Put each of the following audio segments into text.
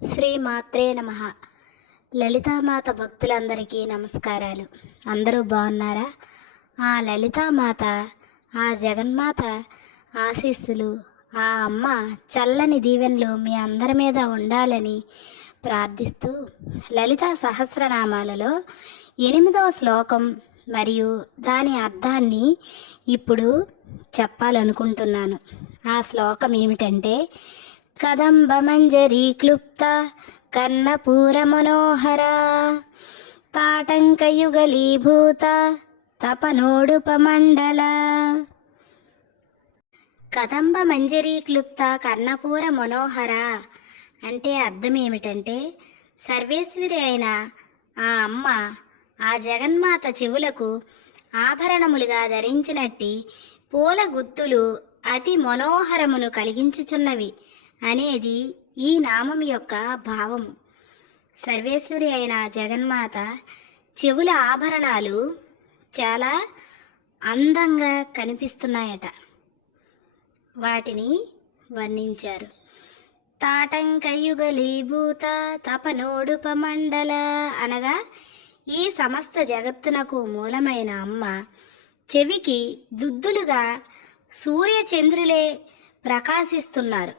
శ్రీమాత్రే నమః. లలితామాత భక్తులందరికీ నమస్కారాలు. అందరూ బాగున్నారా? ఆ లలితామాత, ఆ జగన్మాత ఆశీస్సులు, ఆ అమ్మ చల్లని దీవెనలు మీ అందరి మీద ఉండాలని ప్రార్థిస్తూ లలితా సహస్రనామాలలో 8వ శ్లోకం మరియు దాని అర్థాన్ని ఇప్పుడు చెప్పాలనుకుంటున్నాను. ఆ శ్లోకం ఏమిటంటే, కదంబమంజరీ క్లుప్త కర్ణపూర మనోహర తాటంకయుగలీభూత తపనోడుపమండల. కదంబ మంజరీ క్లుప్త కర్ణపూర మనోహర అంటే అర్థం ఏమిటంటే, సర్వేశ్వరి అయిన ఆ అమ్మ ఆ జగన్మాత చెవులకు ఆభరణములుగా ధరించినట్టి పూల గుత్తులు అతి మనోహరమును కలిగించుచున్నవి అనేది ఈ నామం యొక్క భావము. సర్వేశ్వరి అయిన జగన్మాత చెవుల ఆభరణాలు చాలా అందంగా కనిపిస్తున్నాయట. వాటిని వర్ణించారు. తాటంకయుగలీభూత తపనోడుపమండల అనగా ఈ సమస్త జగత్తునకు మూలమైన అమ్మ చెవికి దుద్దులుగా సూర్యచంద్రులే ప్రకాశిస్తున్నారు.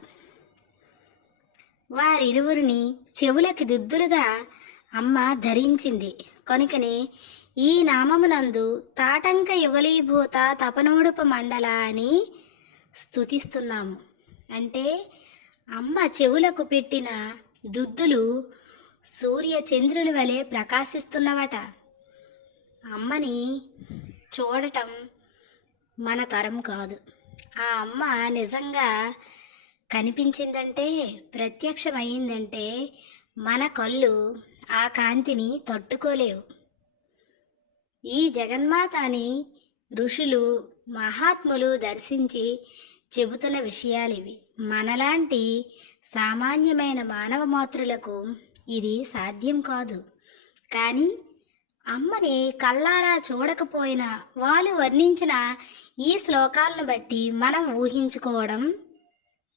వారిరువురిని చెవులకి దుద్దులుగా అమ్మ ధరించింది కనుకనే ఈ నామమునందు తాటంక యుగలీభూత తపనోడుప మండల అని స్తుతిస్తున్నాము. అంటే అమ్మ చెవులకు పెట్టిన దుద్దులు సూర్య చంద్రుల వలె ప్రకాశిస్తున్నవట. అమ్మని చూడటం మన తరం కాదు. ఆ అమ్మ నిజంగా కనిపించిందంటే, ప్రత్యక్షమైందంటే మన కళ్ళు ఆ కాంతిని తట్టుకోలేవు. ఈ జగన్మాతని ఋషులు మహాత్ములు దర్శించి చెబుతున్న విషయాలివి. మనలాంటి సామాన్యమైన మానవ మాతృలకు ఇది సాధ్యం కాదు. కానీ అమ్మని కళ్ళారా చూడకపోయినా వాళ్ళు వర్ణించిన ఈ శ్లోకాలను బట్టి మనం ఊహించుకోవడం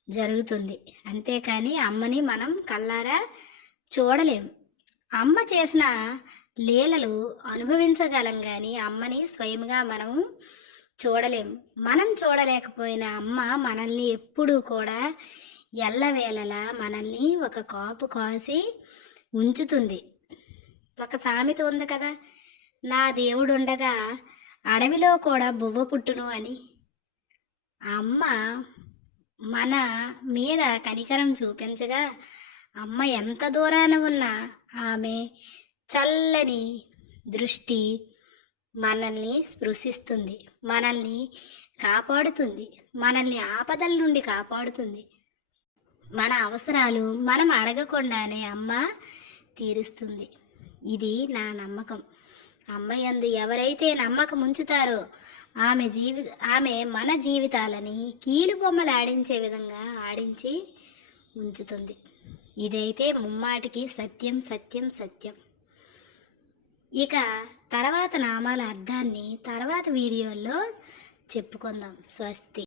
జరుగుతుంది. అంతేకాని అమ్మని మనం కళ్ళారా చూడలేం. అమ్మ చేసిన లీలలు అనుభవించగలం కానీ అమ్మని స్వయంగా మనం చూడలేం. మనం చూడలేకపోయినా అమ్మ మనల్ని ఎప్పుడూ కూడా ఎల్లవేళలా మనల్ని ఒక కాపు కాసి ఉంచుతుంది. ఒక సామెత ఉంది కదా, నా దేవుడుండగా అడవిలో కూడా బువ్వ పుట్టును అని. అమ్మ మన మీద కనికరం చూపించగా అమ్మ ఎంత దూరాన ఉన్నా ఆమె చల్లని దృష్టి మనల్ని స్పృశిస్తుంది, మనల్ని కాపాడుతుంది, మనల్ని ఆపదల నుండి కాపాడుతుంది. మన అవసరాలు మనం అడగకుండానే అమ్మ తీరుస్తుంది. ఇది నా నమ్మకం. అమ్మ యందు ఎవరైతే నమ్మకం ఉంచుతారో ఆమె మన జీవితాలని కీలుబొమ్మలు ఆడించే విధంగా ఆడించి ఉంచుతుంది. ఇదైతే ముమ్మాటికి సత్యం సత్యం సత్యం. ఇక తర్వాత నామాల అర్థాన్ని తర్వాత వీడియోల్లో చెప్పుకుందాం. స్వస్తి.